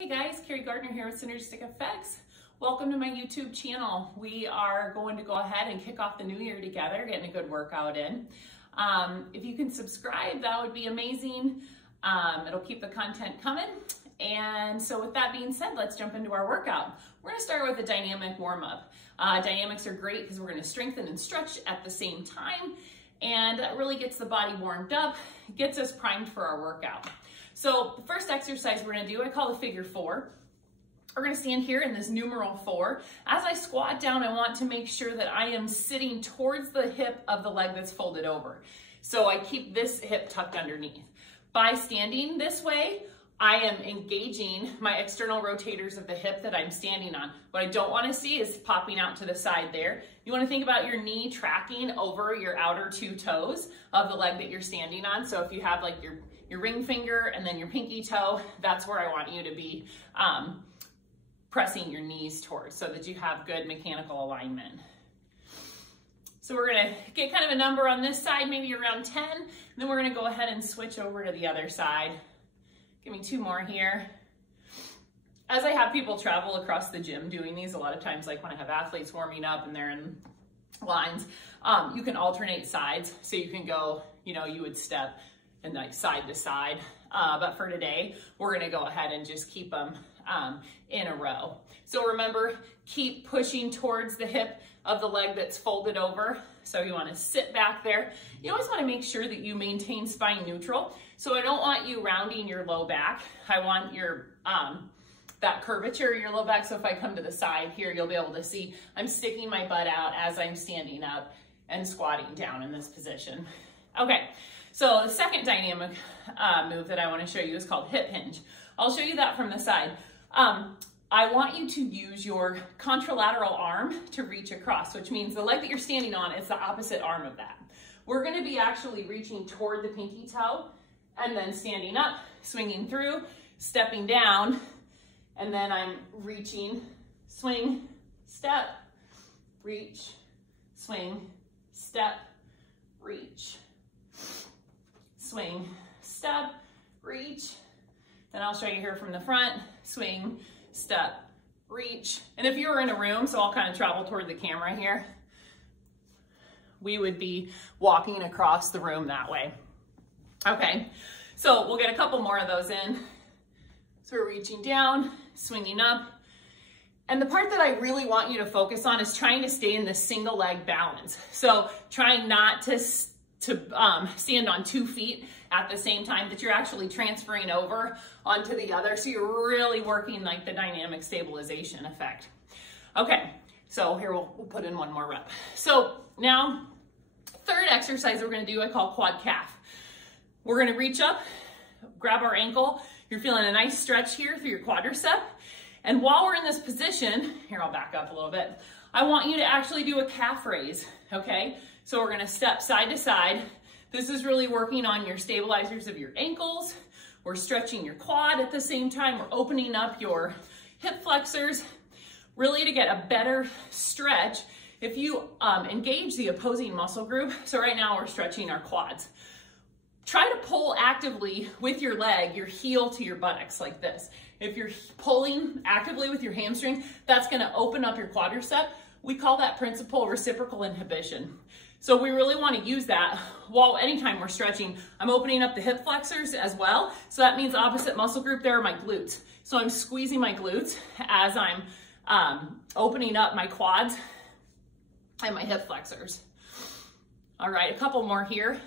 Hey guys, Carrie Gardner here with Synergistic Effects. Welcome to my YouTube channel. We are going to go ahead and kick off the new year together, getting a good workout in. If you can subscribe, that would be amazing. It'll keep the content coming. And so with that being said, let's jump into our workout. We're gonna start with a dynamic warm-up. Dynamics are great because we're gonna strengthen and stretch at the same time. And that really gets the body warmed up, gets us primed for our workout. So the first exercise we're gonna do, I call the figure 4. We're gonna stand here in this numeral 4. As I squat down, I want to make sure that I am sitting towards the hip of the leg that's folded over. So I keep this hip tucked underneath. By standing this way, I am engaging my external rotators of the hip that I'm standing on. What I don't wanna see is popping out to the side there. You wanna think about your knee tracking over your outer 2 toes of the leg that you're standing on. So if you have like your ring finger and then your pinky toe, that's where I want you to be pressing your knees towards so that you have good mechanical alignment. So we're gonna get kind of a number on this side, maybe around 10, and then we're gonna go ahead and switch over to the other side. Give me 2 more here. As I have people travel across the gym doing these, a lot of times, like when I have athletes warming up and they're in lines, you can alternate sides. So you can go, you would step and like side to side. But for today, we're gonna go ahead and just keep them in a row. So remember, keep pushing towards the hip of the leg that's folded over. So you wanna sit back there. You always wanna make sure that you maintain spine neutral. So I don't want you rounding your low back. I want your that curvature in your low back. So if I come to the side here, you'll be able to see I'm sticking my butt out as I'm standing up and squatting down in this position. Okay. So the second dynamic move that I want to show you is called hip hinge. I'll show you that from the side. I want you to use your contralateral arm to reach across, which means the leg that you're standing on is the opposite arm of that. We're going to be actually reaching toward the pinky toe and then standing up, swinging through, stepping down, and then I'm reaching, swing, step, reach, swing, step, reach. Swing, step, reach. Then I'll show you here from the front, swing, step, reach. And if you were in a room, so I'll kind of travel toward the camera here, we would be walking across the room that way. Okay, so we'll get a couple more of those in. So we're reaching down, swinging up. And the part that I really want you to focus on is trying to stay in the single leg balance. So trying not to stand on 2 feet at the same time, that you're actually transferring over onto the other. So you're really working like the dynamic stabilization effect. Okay, so here we'll put in 1 more rep. So now, third exercise we're gonna do, I call quad calf. We're gonna reach up, grab our ankle. You're feeling a nice stretch here through your quadricep. And while we're in this position, here I'll back up a little bit, I want you to actually do a calf raise, okay? So we're gonna step side to side. This is really working on your stabilizers of your ankles. We're stretching your quad at the same time. We're opening up your hip flexors, really to get a better stretch. If you engage the opposing muscle group, so right now we're stretching our quads. Try to pull actively with your leg, your heel to your buttocks like this. If you're pulling actively with your hamstrings, that's gonna open up your quadricep. We call that principal reciprocal inhibition. So we really want to use that while anytime we're stretching. I'm opening up the hip flexors as well. So that means opposite muscle group there are my glutes. So I'm squeezing my glutes as I'm opening up my quads and my hip flexors. All right, a couple more here.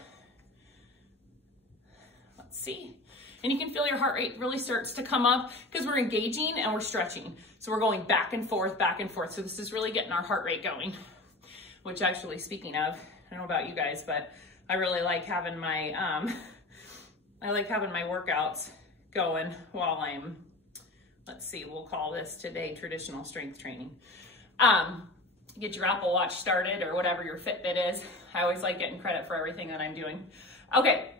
Let's see. And you can feel your heart rate really starts to come up because we're engaging and we're stretching. So we're going back and forth, back and forth. So this is really getting our heart rate going. Which actually, speaking of, I don't know about you guys, but I really like having my, workouts going while I'm, let's see, we'll call this today traditional strength training. Get your Apple Watch started or whatever your Fitbit is. I always like getting credit for everything that I'm doing. Okay,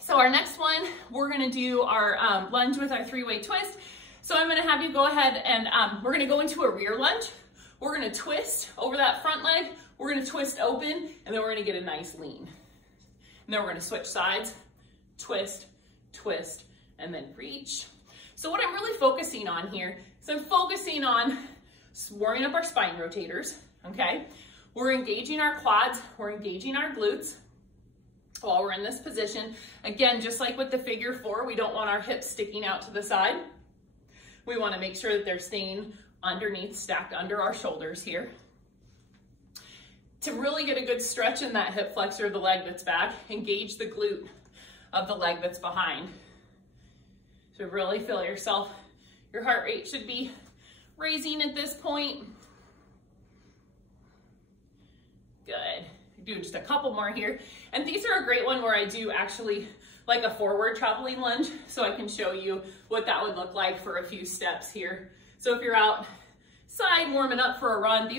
so our next one, we're gonna do our lunge with our 3-way twist. So I'm gonna have you go ahead and we're gonna go into a rear lunge. We're gonna twist over that front leg. We're gonna twist open, and then we're gonna get a nice lean. And then we're gonna switch sides, twist, twist, and then reach. So what I'm really focusing on here is I'm focusing on warming up our spine rotators, okay? We're engaging our quads, we're engaging our glutes while we're in this position. Again, just like with the figure 4, we don't want our hips sticking out to the side. We want to make sure that they're staying underneath, stacked under our shoulders here. To really get a good stretch in that hip flexor of the leg that's back, engage the glute of the leg that's behind. So really feel yourself, your heart rate should be raising at this point. Good. Do just a couple more here. And these are a great one where I do actually like a forward traveling lunge, so I can show you what that would look like for a few steps here. So if you're outside warming up for a run,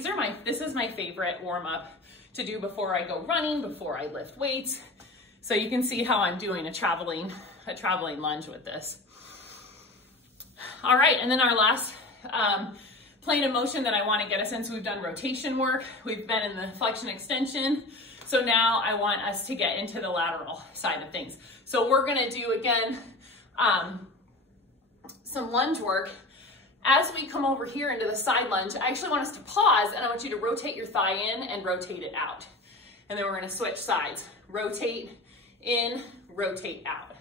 this is my favorite warm up to do before I go running, before I lift weights. So you can see how I'm doing a traveling lunge with this. All right, and then our last plane of motion that I want to get us in, so we've done rotation work, we've been in the flexion extension. So now I want us to get into the lateral side of things. So we're gonna do, again, some lunge work. As we come over here into the side lunge, I actually want us to pause and I want you to rotate your thigh in and rotate it out. And then we're gonna switch sides. Rotate in, rotate out.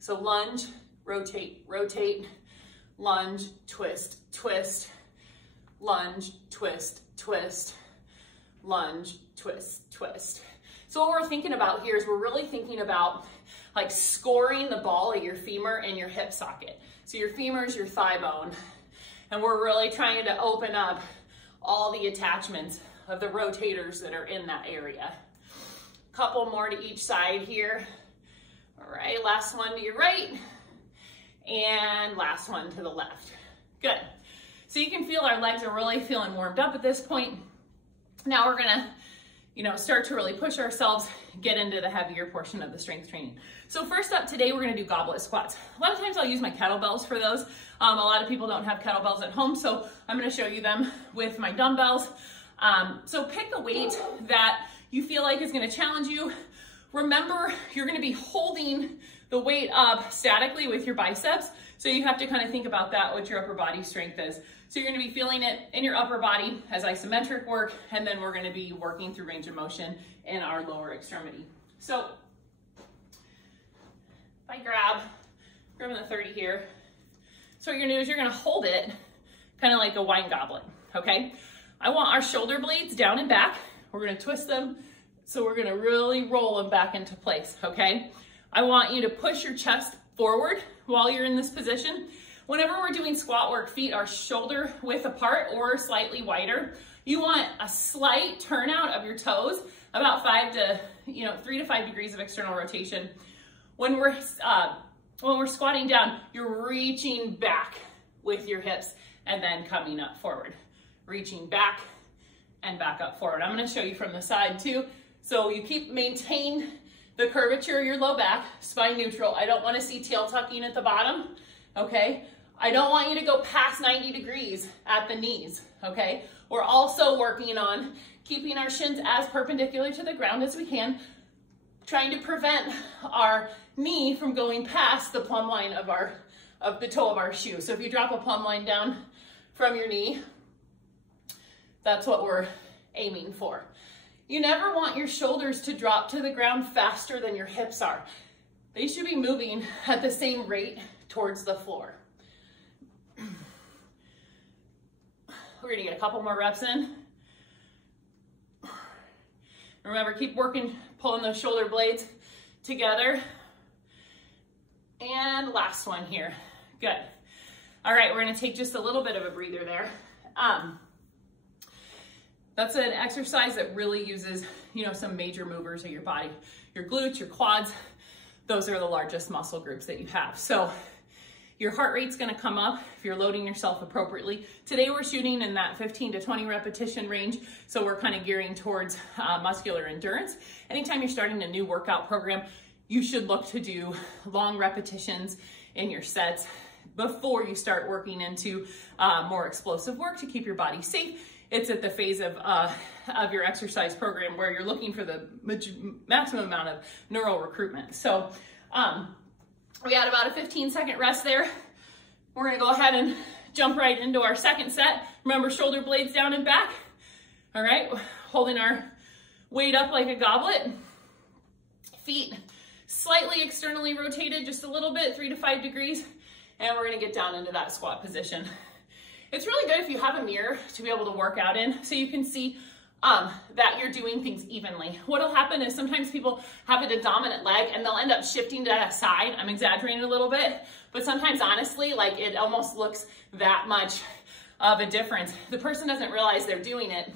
So lunge, rotate, rotate, lunge, twist, twist, lunge, twist, twist, lunge, twist, twist. So what we're thinking about here is we're really thinking about like scoring the ball of your femur and your hip socket. So your femur is your thigh bone, and we're really trying to open up all the attachments of the rotators that are in that area. Couple more to each side here. All right, last one to your right, and last one to the left. Good. So you can feel our legs are really feeling warmed up at this point. Now we're gonna, start to really push ourselves, get into the heavier portion of the strength training. So first up today, we're gonna do goblet squats. A lot of times I'll use my kettlebells for those. A lot of people don't have kettlebells at home, so I'm gonna show you them with my dumbbells. So pick a weight that you feel like is gonna challenge you. Remember, you're gonna be holding the weight up statically with your biceps, so you have to kind of think about that, what your upper body strength is. So you're gonna be feeling it in your upper body as isometric work, and then we're gonna be working through range of motion in our lower extremity. So if I grabbing the 30 here, so what you're gonna do is you're gonna hold it kind of like a wine goblet, okay? I want our shoulder blades down and back. We're gonna twist them, so we're gonna really roll them back into place, okay? I want you to push your chest forward while you're in this position. Whenever we're doing squat work, feet are shoulder width apart or slightly wider. You want a slight turnout of your toes, about 3 to 5 degrees of external rotation. When we're squatting down, you're reaching back with your hips and then coming up forward. Reaching back and back up forward. I'm gonna show you from the side too. So you maintain the curvature of your low back, spine neutral. I don't wanna see tail tucking at the bottom, okay? I don't want you to go past 90 degrees at the knees, okay? We're also working on keeping our shins as perpendicular to the ground as we can, trying to prevent our knee from going past the plumb line of the toe of our shoe. So if you drop a plumb line down from your knee, that's what we're aiming for. You never want your shoulders to drop to the ground faster than your hips are. They should be moving at the same rate towards the floor. We're gonna get a couple more reps in. Remember, keep working, pulling those shoulder blades together. And last one here, good. All right, we're gonna take just a little bit of a breather there. That's an exercise that really uses, some major movers of your body. Your glutes, your quads, those are the largest muscle groups that you have. So your heart rate's gonna come up if you're loading yourself appropriately. Today we're shooting in that 15 to 20 repetition range, so we're kind of gearing towards muscular endurance. Anytime you're starting a new workout program, you should look to do long repetitions in your sets before you start working into more explosive work to keep your body safe. It's at the phase of your exercise program where you're looking for the maximum amount of neural recruitment. So we had about a 15-second rest there. We're gonna go ahead and jump right into our second set. Remember, shoulder blades down and back. All right, holding our weight up like a goblet. Feet slightly externally rotated, just a little bit, 3 to 5 degrees. And we're gonna get down into that squat position. It's really good if you have a mirror to be able to work out in, so you can see that you're doing things evenly. What'll happen is sometimes people have a dominant leg and they'll end up shifting to that side. I'm exaggerating a little bit, but sometimes honestly, like it almost looks that much of a difference. The person doesn't realize they're doing it,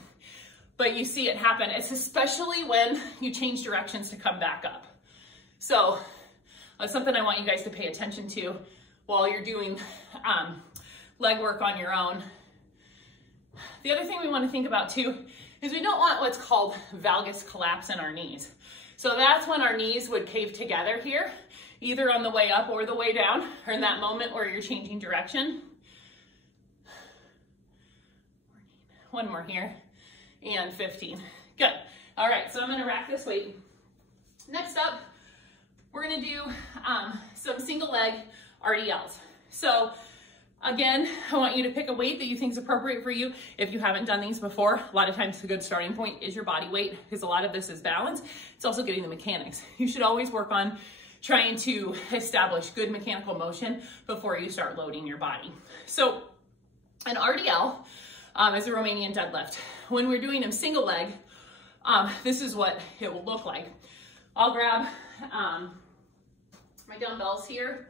but you see it happen. It's especially when you change directions to come back up. So that's something I want you guys to pay attention to while you're doing leg work on your own. The other thing we want to think about too is we don't want what's called valgus collapse in our knees. So that's when our knees would cave together here, either on the way up or the way down, or in that moment where you're changing direction. One more here, and 15. Good. All right, so I'm gonna rack this weight. Next up, we're gonna do some single leg RDLs. So again, I want you to pick a weight that you think is appropriate for you. If you haven't done these before, a lot of times a good starting point is your body weight, because a lot of this is balance. It's also getting the mechanics. You should always work on trying to establish good mechanical motion before you start loading your body. So an RDL is a Romanian deadlift. When we're doing them single leg, this is what it will look like. I'll grab my dumbbells here.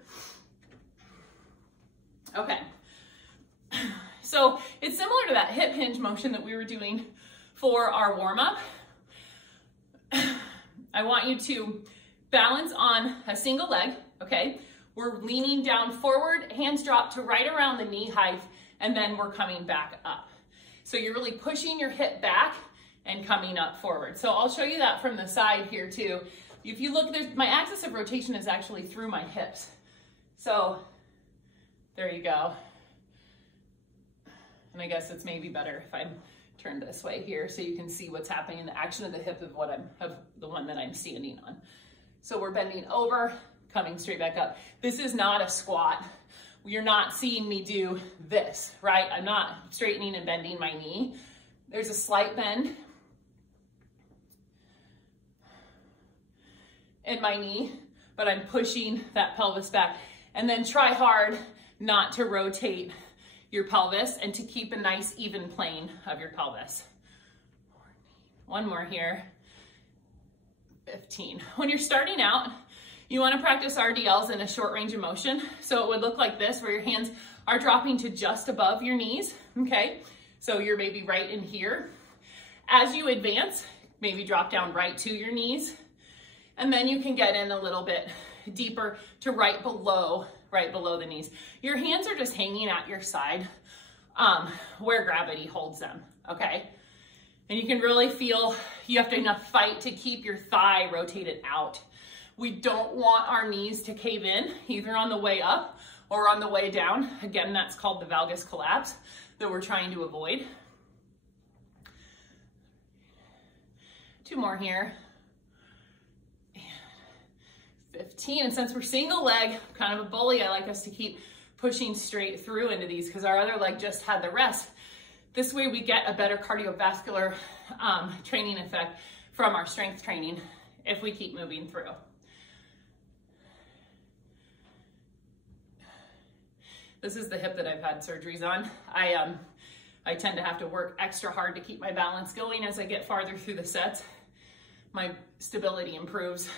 Okay, so it's similar to that hip hinge motion that we were doing for our warm-up. I want you to balance on a single leg, okay? We're leaning down forward, hands drop to right around the knee height, and then we're coming back up. So you're really pushing your hip back and coming up forward. So I'll show you that from the side here too. If you look, my axis of rotation is actually through my hips. So there you go. And I guess it's maybe better if I'm turned this way here so you can see what's happening in the action of the hip of the one that I'm standing on. So we're bending over, coming straight back up. This is not a squat. You're not seeing me do this, right? I'm not straightening and bending my knee. There's a slight bend in my knee, but I'm pushing that pelvis back. And then try hard not to rotate your pelvis and to keep a nice even plane of your pelvis. One more here, 15. When you're starting out, you want to practice RDLs in a short range of motion. So it would look like this, where your hands are dropping to just above your knees, okay? So you're maybe right in here. As you advance, maybe drop down right to your knees, and then you can get in a little bit deeper to right below the knees. Your hands are just hanging at your side where gravity holds them, okay? And you can really feel you have to enough fight to keep your thigh rotated out. We don't want our knees to cave in, either on the way up or on the way down. Again, that's called the valgus collapse that we're trying to avoid. 2 more here. 15, and since we're single leg, kind of a bully, I like us to keep pushing straight through into these because our other leg just had the rest. This way we get a better cardiovascular training effect from our strength training if we keep moving through. This is the hip that I've had surgeries on. I tend to have to work extra hard to keep my balance going as I get farther through the sets. My stability improves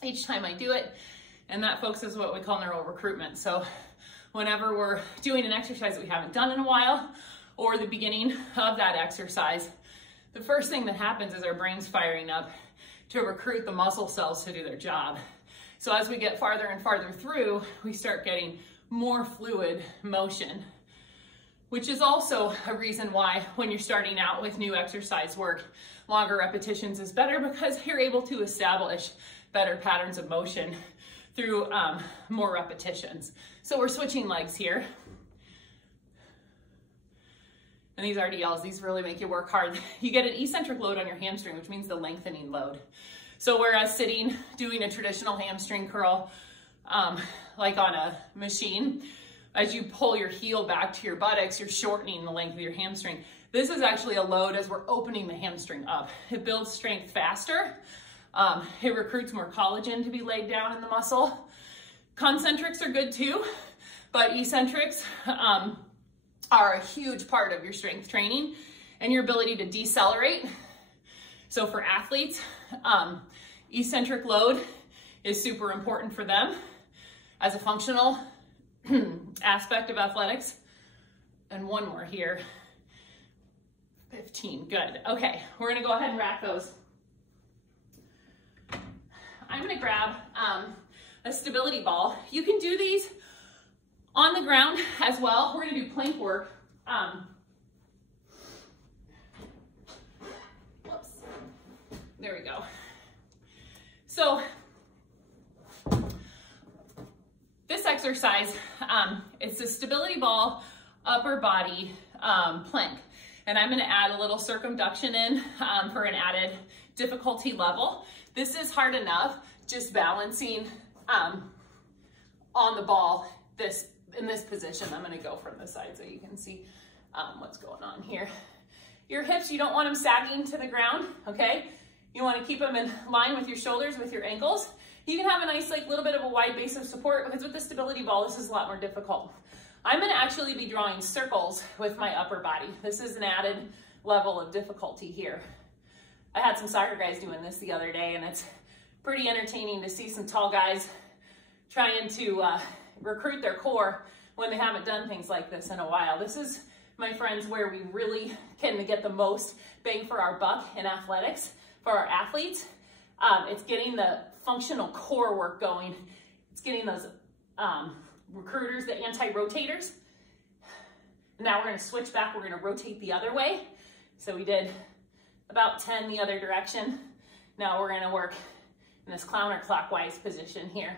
each time I do it, and that, folks, is what we call neural recruitment. So whenever we're doing an exercise that we haven't done in a while, or the beginning of that exercise, the first thing that happens is our brain's firing up to recruit the muscle cells to do their job. So as we get farther and farther through, we start getting more fluid motion, which is also a reason why when you're starting out with new exercise work, longer repetitions is better, because you're able to establish better patterns of motion through more repetitions. So we're switching legs here. And these RDLs, these really make you work hard. You get an eccentric load on your hamstring, which means the lengthening load. So whereas sitting, doing a traditional hamstring curl, like on a machine, as you pull your heel back to your buttocks, you're shortening the length of your hamstring. This is actually a load as we're opening the hamstring up. It builds strength faster. It recruits more collagen to be laid down in the muscle. Concentrics are good too, but eccentrics are a huge part of your strength training and your ability to decelerate. So for athletes, eccentric load is super important for them as a functional aspect of athletics. And one more here. 15, good. Okay, we're gonna go ahead and rack those. I'm gonna grab a stability ball. You can do these on the ground as well. We're gonna do plank work. Whoops, there we go. So this exercise, it's a stability ball, upper body plank. And I'm gonna add a little circumduction in for an added difficulty level. This is hard enough, just balancing on the ball in this position. I'm gonna go from the side so you can see what's going on here. Your hips, you don't want them sagging to the ground, okay? You wanna keep them in line with your shoulders, with your ankles. You can have a nice, like, little bit of a wide base of support, because with the stability ball, this is a lot more difficult. I'm gonna actually be drawing circles with my upper body. This is an added level of difficulty here. I had some soccer guys doing this the other day, and it's pretty entertaining to see some tall guys trying to recruit their core when they haven't done things like this in a while. This is, my friends, where we really can get the most bang for our buck in athletics for our athletes. It's getting the functional core work going. It's getting those recruiters, the anti-rotators. Now we're gonna switch back, we're gonna rotate the other way. So we did about 10 the other direction. Now we're gonna work in this counterclockwise position here.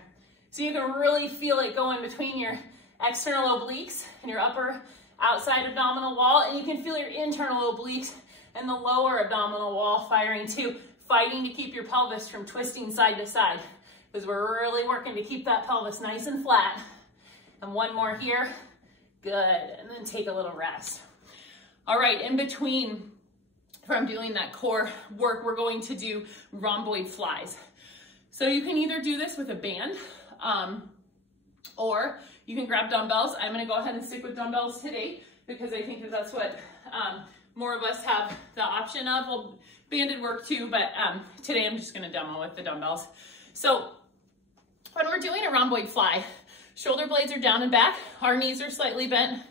So you can really feel it going between your external obliques and your upper outside abdominal wall, and you can feel your internal obliques and the lower abdominal wall firing too, fighting to keep your pelvis from twisting side to side, because we're really working to keep that pelvis nice and flat. And one more here, good, and then take a little rest. All right, in between from doing that core work, we're going to do rhomboid flies. So you can either do this with a band, or you can grab dumbbells. I'm gonna go ahead and stick with dumbbells today, because I think that that's what more of us have the option of. Well, banded work too, but today I'm just gonna demo with the dumbbells. So when we're doing a rhomboid fly, shoulder blades are down and back, our knees are slightly bent,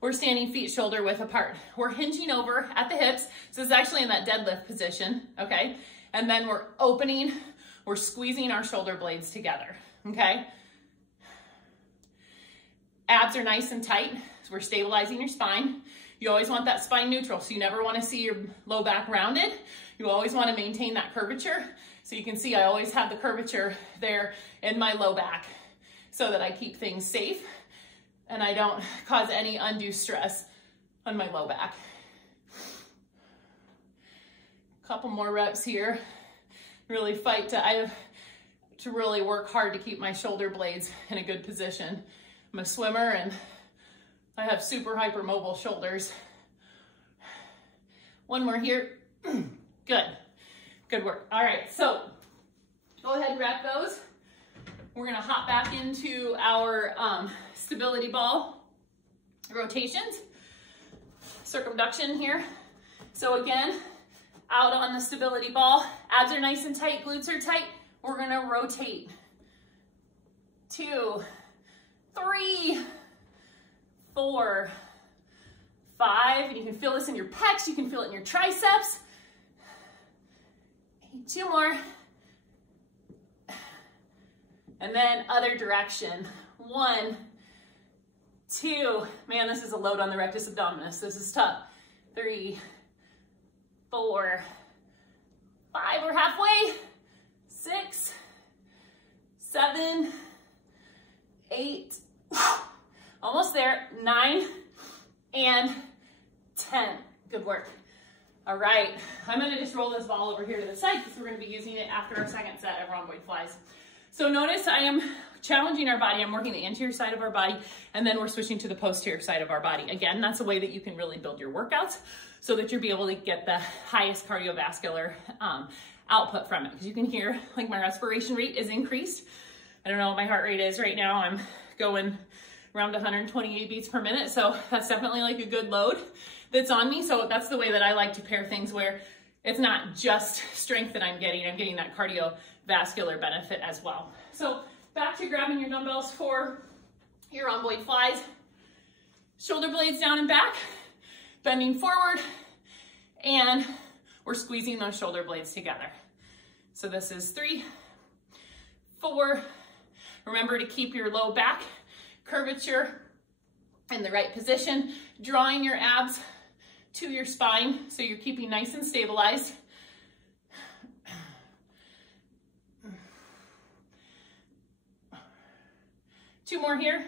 we're standing feet shoulder width apart. We're hinging over at the hips, so it's actually in that deadlift position, okay? And then we're opening, we're squeezing our shoulder blades together, okay? Abs are nice and tight, so we're stabilizing your spine. You always want that spine neutral, so you never want to see your low back rounded. You always want to maintain that curvature. So you can see I always have the curvature there in my low back so that I keep things safe and I don't cause any undue stress on my low back. Couple more reps here. Really fight to really work hard to keep my shoulder blades in a good position. I'm a swimmer and I have super hypermobile shoulders. One more here. Good. Good work. All right, so go ahead and wrap those. We're gonna hop back into our stability ball rotations. Circumduction here. So again, out on the stability ball, abs are nice and tight, glutes are tight. We're gonna rotate. 2, 3, 4, 5, and you can feel this in your pecs, you can feel it in your triceps. 2 more. And then other direction. 1, 2, man, this is a load on the rectus abdominis. This is tough. 3, 4, 5, we're halfway. 6, 7, 8, almost there, 9, and 10. Good work. All right, I'm gonna just roll this ball over here to the side because we're gonna be using it after our second set of rhomboid flies. So notice I am challenging our body. I'm working the anterior side of our body, and then we're switching to the posterior side of our body. Again, that's a way that you can really build your workouts so that you'll be able to get the highest cardiovascular output from it. Because you can hear like my respiration rate is increased. I don't know what my heart rate is right now. I'm going around 128 beats per minute. So that's definitely like a good load that's on me. So that's the way that I like to pair things, where it's not just strength that I'm getting that cardiovascular benefit as well. So back to grabbing your dumbbells for your Rhomboid Flies. Shoulder blades down and back, bending forward, and we're squeezing those shoulder blades together. So this is 3, 4. Remember to keep your low back curvature in the right position, drawing your abs to your spine so you're keeping nice and stabilized. Two more here.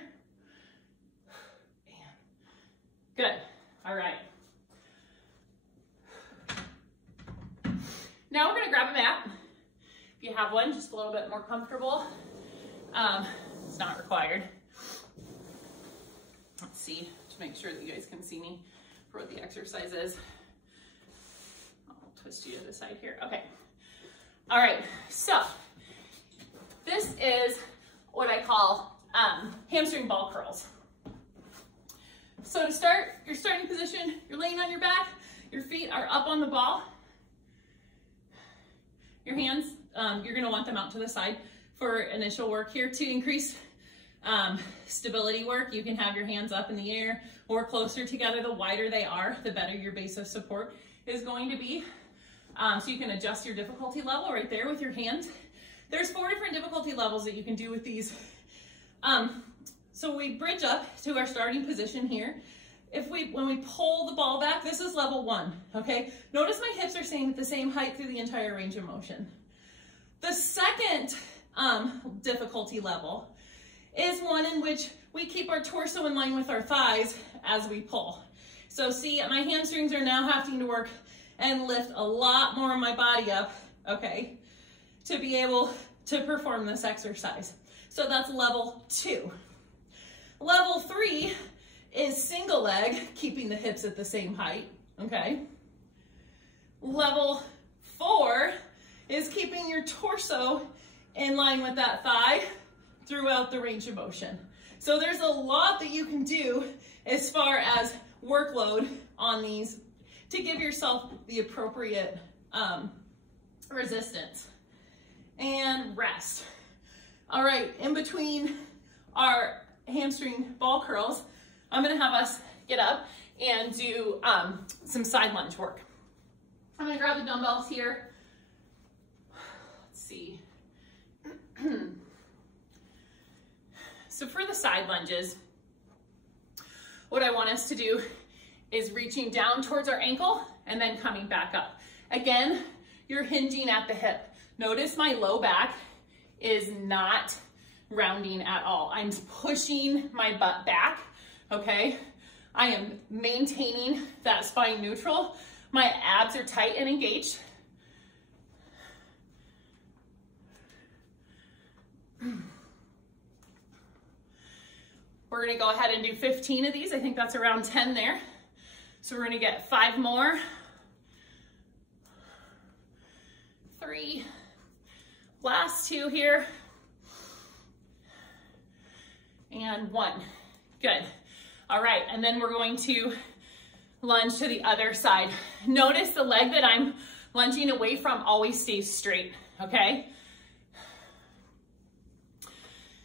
Good. All right. Now we're going to grab a mat. If you have one, just a little bit more comfortable. It's not required. Let's see, to make sure that you guys can see me for what the exercise is. I'll twist you to the side here. Okay. All right. So this is what I call hamstring ball curls. So to start, your starting position, you're laying on your back, your feet are up on the ball. Your hands, you're gonna want them out to the side for initial work here. To increase stability work, you can have your hands up in the air or closer together. The wider they are, the better your base of support is going to be. So you can adjust your difficulty level right there with your hands. There's 4 different difficulty levels that you can do with these. So we bridge up to our starting position here. When we pull the ball back, this is level 1, okay? Notice my hips are staying at the same height through the entire range of motion. The second difficulty level is one in which we keep our torso in line with our thighs as we pull. So see, my hamstrings are now having to work and lift a lot more of my body up, okay, to be able to perform this exercise. So that's level 2. Level 3 is single leg, keeping the hips at the same height, okay? Level 4 is keeping your torso in line with that thigh throughout the range of motion. So there's a lot that you can do as far as workload on these to give yourself the appropriate resistance. And rest. All right, in between our hamstring ball curls, I'm gonna have us get up and do some side lunge work. I'm gonna grab the dumbbells here. Let's see. So for the side lunges, what I want us to do is reaching down towards our ankle and then coming back up. Again, you're hinging at the hip. Notice my low back is not rounding at all. I'm pushing my butt back, okay? I am maintaining that spine neutral. My abs are tight and engaged. We're gonna go ahead and do 15 of these. I think that's around 10 there. So we're gonna get 5 more. 3. Last 2 here. And 1. Good. All right, and then we're going to lunge to the other side. Notice the leg that I'm lunging away from always stays straight, okay?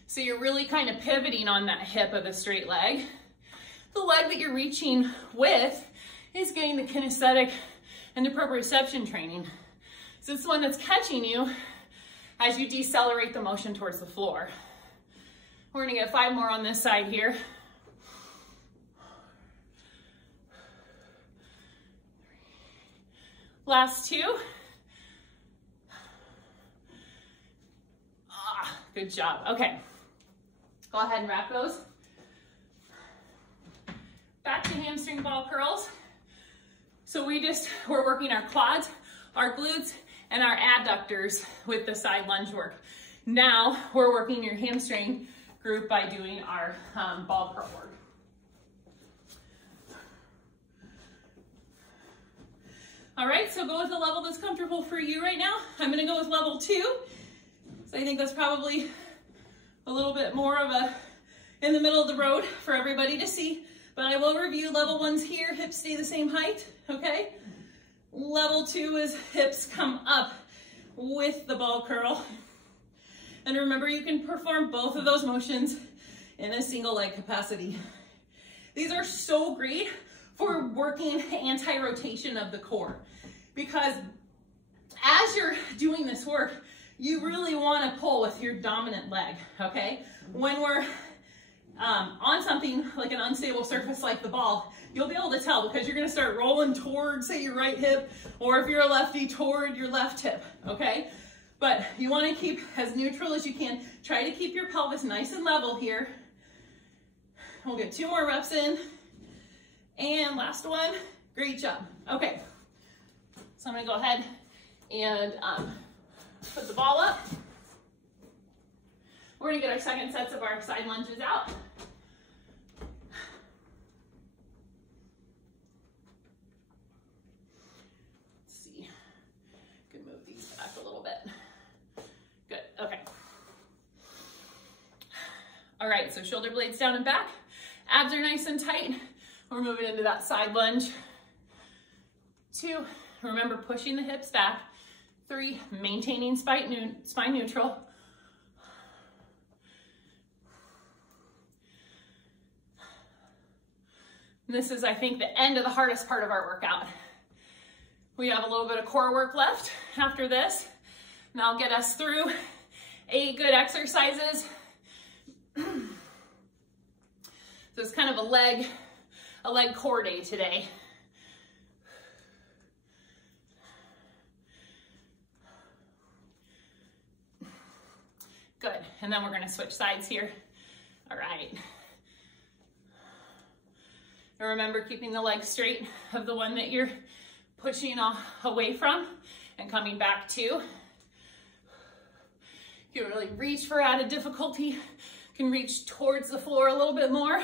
So you're really kind of pivoting on that hip of the straight leg. The leg that you're reaching with is getting the kinesthetic and the proprioception training. So it's the one that's catching you as you decelerate the motion towards the floor. We're gonna get 5 more on this side here. 3. Last 2. Good job. Okay. Go ahead and wrap those. Back to hamstring ball curls. So we're working our quads, our glutes, and our adductors with the side lunge work. Now we're working your hamstring group by doing our ball curl work. All right, so go with the level that's comfortable for you right now. I'm gonna go with level 2. So I think that's probably a little bit more of a in the middle of the road for everybody to see, but I will review level 1's here, hips stay the same height, okay? Level 2 is hips come up with the ball curl. And remember, you can perform both of those motions in a single leg capacity. These are so great for working anti-rotation of the core, because as you're doing this work, you really want to pull with your dominant leg, okay? When we're on something like an unstable surface like the ball, you'll be able to tell because you're going to start rolling towards, say, your right hip, or if you're a lefty, toward your left hip, okay? But you want to keep as neutral as you can. Try to keep your pelvis nice and level here. We'll get 2 more reps in. And last one. Great job. Okay. So I'm going to go ahead and put the ball up. We're going to get our second sets of our side lunges out. Let's see. Can move these back a little bit. Good. Okay. All right. So shoulder blades down and back. Abs are nice and tight. We're moving into that side lunge. 2. Remember pushing the hips back. 3. Maintaining spine neutral. This is, I think, the end of the hardest part of our workout. We have a little bit of core work left after this, and that'll get us through 8 good exercises. So it's kind of a leg core day today. Good, and then we're gonna switch sides here. All right. And remember, keeping the leg straight of the one that you're pushing away from and coming back to. You can really reach for added difficulty. You can reach towards the floor a little bit more,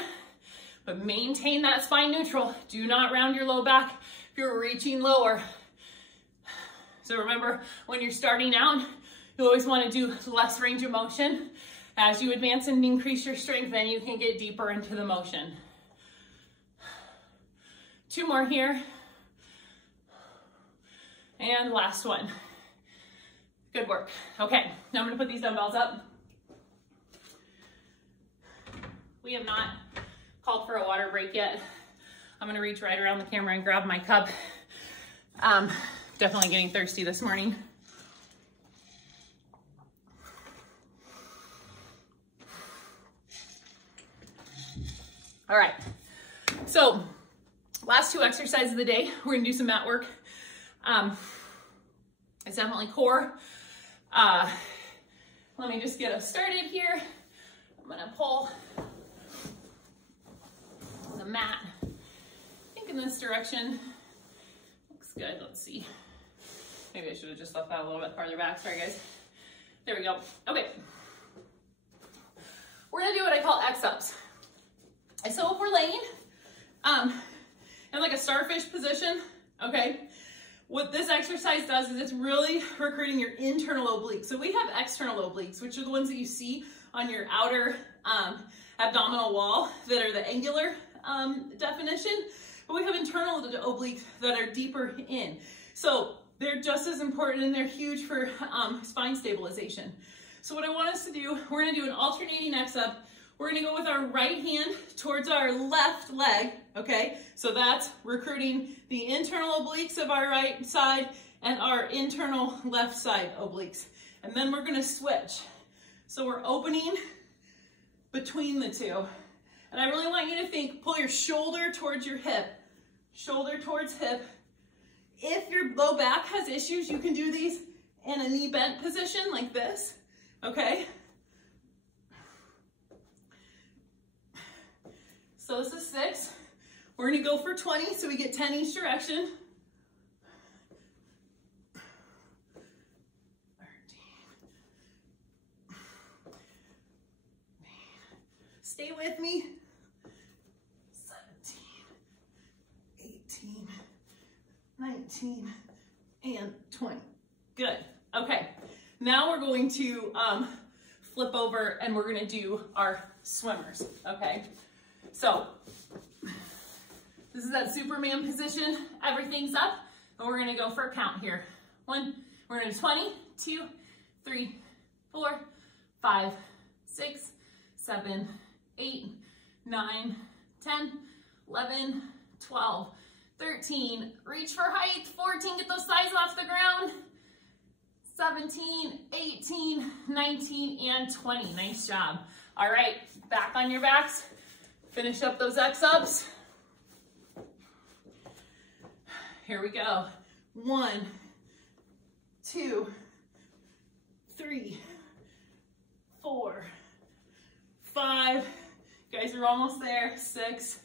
but maintain that spine neutral. Do not round your low back if you're reaching lower. So remember, when you're starting out, you always want to do less range of motion. As you advance and increase your strength, then you can get deeper into the motion. 2 more here. And last one. Good work. Okay, now I'm gonna put these dumbbells up. We have not called for a water break yet. I'm gonna reach right around the camera and grab my cup. Definitely getting thirsty this morning. All right, so last 2 exercises of the day, we're gonna do some mat work. It's definitely core. Let me just get us started here. I'm gonna pull the mat, I think in this direction. Looks good, let's see. Maybe I should have just left that a little bit farther back, sorry guys. There we go, okay. We're gonna do what I call X-ups. So if we're laying in like a starfish position, okay, what this exercise does is it's really recruiting your internal obliques. So we have external obliques, which are the ones that you see on your outer abdominal wall that are the angular definition, but we have internal obliques that are deeper in. So they're just as important and they're huge for spine stabilization. So what I want us to do, we're gonna do an alternating X-up. We're gonna go with our right hand towards our left leg, okay? So that's recruiting the internal obliques of our right side and our internal left side obliques. And then we're gonna switch. So we're opening between the 2. And I really want you to think, pull your shoulder towards your hip, shoulder towards hip. If your low back has issues, you can do these in a knee bent position like this, okay? So this is 6. We're gonna go for 20, so we get 10 each direction. 13, Stay with me. 17, 18, 19, and 20. Good. Okay. Now we're going to flip over and we're going to do our swimmers. Okay. So this is that Superman position. Everything's up and we're going to go for a count here. We're going to do 20, 2, 3, 4, 5, 6, 7, 8, 9, 10, 11, 12, 13, reach for height, 14, get those thighs off the ground, 17, 18, 19, and 20. Nice job. All right, back on your backs. Finish up those X-ups. Here we go. 1, 2, 3, 4, 5. You guys are almost there. 6,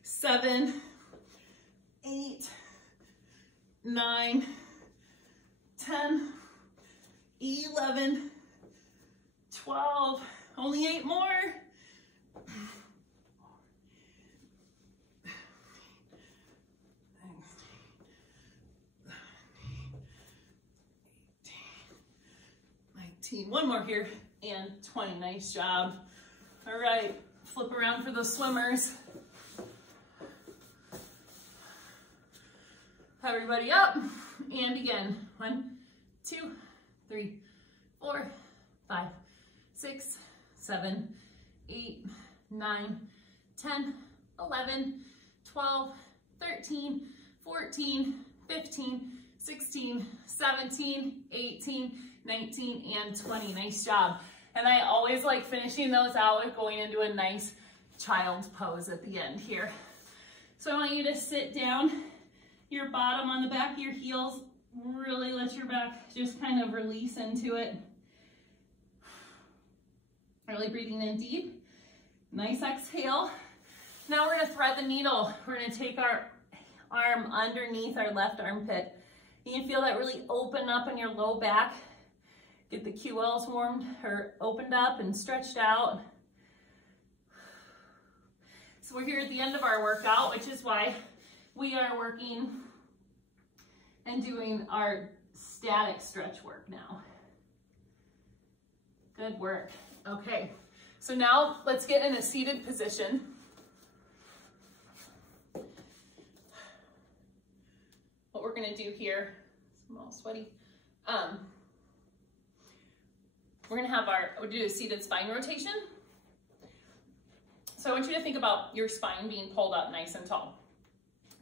7, 8, 9, 10, 11, 12. Only 8 more. 19. One more here, and 20. Nice job. All right, flip around for those swimmers. Everybody up, and begin. 1, 2, 3, 4, 5, 6, 7, 8, 9, 10, 11, 12, 13, 14, 15, 16, 17, 18, 19, and 20. Nice job. And I always like finishing those out with going into a nice child's pose at the end here. So I want you to sit down, your bottom on the back of your heels, really let your back just kind of release into it. Really breathing in deep. Nice exhale. Now we're gonna thread the needle. We're gonna take our arm underneath our left armpit. You can feel that really open up in your low back. Get the QLs warmed or opened up and stretched out. So we're here at the end of our workout, which is why we are working and doing our static stretch work now. Good work. Okay, so now let's get in a seated position. What we're gonna do here, I'm all sweaty. We're gonna have we'll do a seated spine rotation. So I want you to think about your spine being pulled up nice and tall.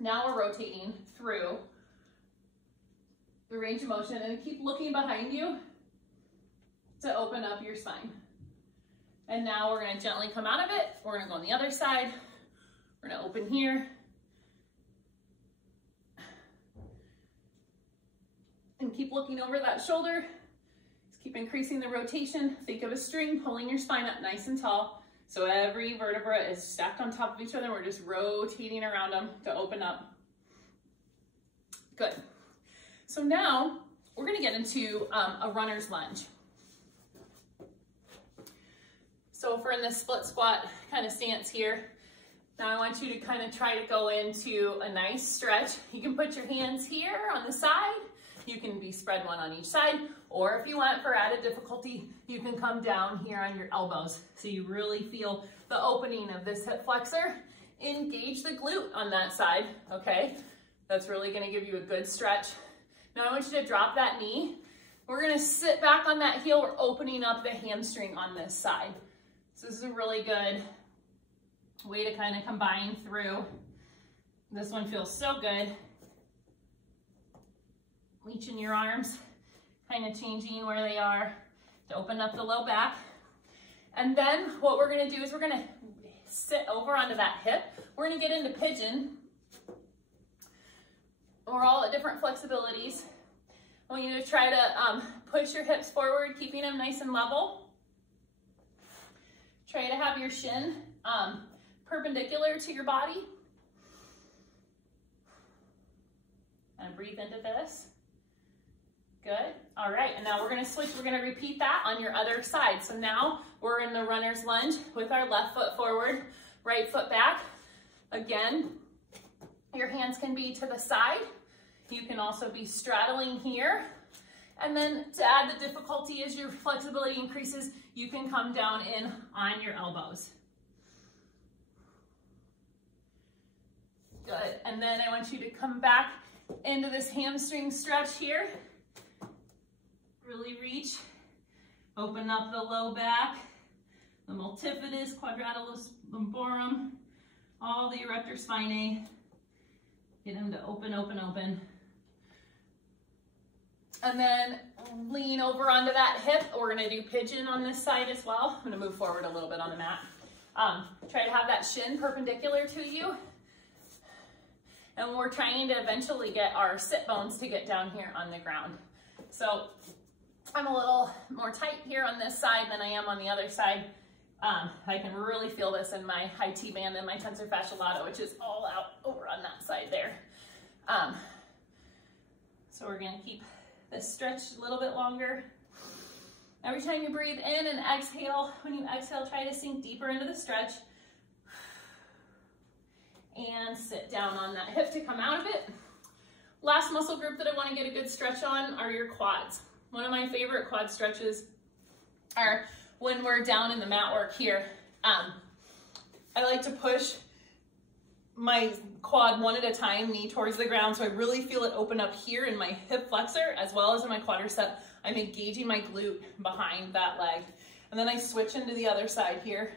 Now we're rotating through the range of motion and keep looking behind you to open up your spine. And now we're gonna gently come out of it. We're gonna go on the other side. We're gonna open here. And keep looking over that shoulder. Just keep increasing the rotation. Think of a string pulling your spine up nice and tall. So every vertebra is stacked on top of each other. We're just rotating around them to open up. Good. So now we're gonna get into a runner's lunge. So if we're in this split squat kind of stance here, now I want you to kind of try to go into a nice stretch. You can put your hands here on the side. You can be spread one on each side, or if you want for added difficulty, you can come down here on your elbows. So you really feel the opening of this hip flexor. Engage the glute on that side, okay? That's really gonna give you a good stretch. Now I want you to drop that knee. We're gonna sit back on that heel. We're opening up the hamstring on this side. So this is a really good way to kind of combine through. This one feels so good. Reaching your arms, kind of changing where they are to open up the low back. And then what we're gonna do is we're gonna sit over onto that hip. We're gonna get into pigeon. We're all at different flexibilities. I want you to try to push your hips forward, keeping them nice and level. Try to have your shin perpendicular to your body. And breathe into this. Good. All right, and now we're gonna switch. We're gonna repeat that on your other side. So now we're in the runner's lunge with our left foot forward, right foot back. Again, your hands can be to the side. You can also be straddling here. And then to add the difficulty as your flexibility increases, you can come down in on your elbows. Good. And then I want you to come back into this hamstring stretch here. Really reach. Open up the low back, the multifidus, quadratus lumborum, all the erector spinae. Get them to open, open, open. And then lean over onto that hip. We're gonna do pigeon on this side as well. I'm gonna move forward a little bit on the mat. Try to have that shin perpendicular to you. And we're trying to eventually get our sit bones to get down here on the ground. So I'm a little more tight here on this side than I am on the other side. I can really feel this in my high T-band and my tensor fasciae lata, which is all out over on that side there. So we're gonna keep this stretch a little bit longer. Every time you breathe in and exhale, when you exhale, try to sink deeper into the stretch. And sit down on that hip to come out of it. Last muscle group that I want to get a good stretch on are your quads. One of my favorite quad stretches are when we're down in the mat work here. I like to push my quad one at a time, knee towards the ground, so I really feel it open up here in my hip flexor as well as in my quadricep. I'm engaging my glute behind that leg. And then I switch into the other side here.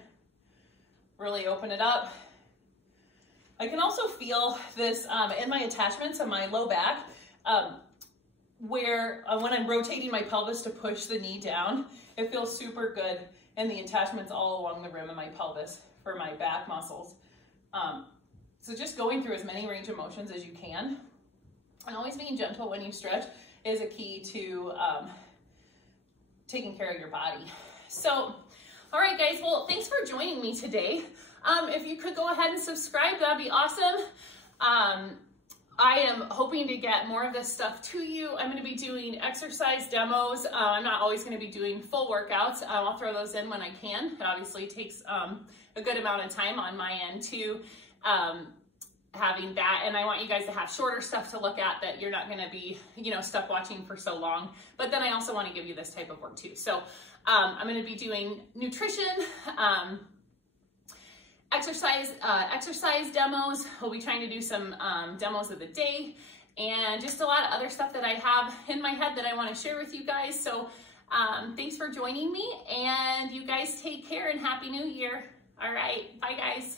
Really open it up. I can also feel this in my attachments on my low back, where when I'm rotating my pelvis to push the knee down, it feels super good in the attachments all along the rim of my pelvis for my back muscles. So just going through as many range of motions as you can, and always being gentle when you stretch is a key to taking care of your body. So, all right guys, well, thanks for joining me today. If you could go ahead and subscribe, that'd be awesome. I am hoping to get more of this stuff to you. I'm going to be doing exercise demos. I'm not always going to be doing full workouts. I'll throw those in when I can. It obviously takes a good amount of time on my end too, having that. And I want you guys to have shorter stuff to look at that you're not going to be, stuck watching for so long. But then I also want to give you this type of work too. So I'm going to be doing nutrition, exercise demos. We'll be trying to do some demos of the day and just a lot of other stuff that I have in my head that I want to share with you guys. So thanks for joining me, and you guys take care and Happy New Year. All right, bye guys.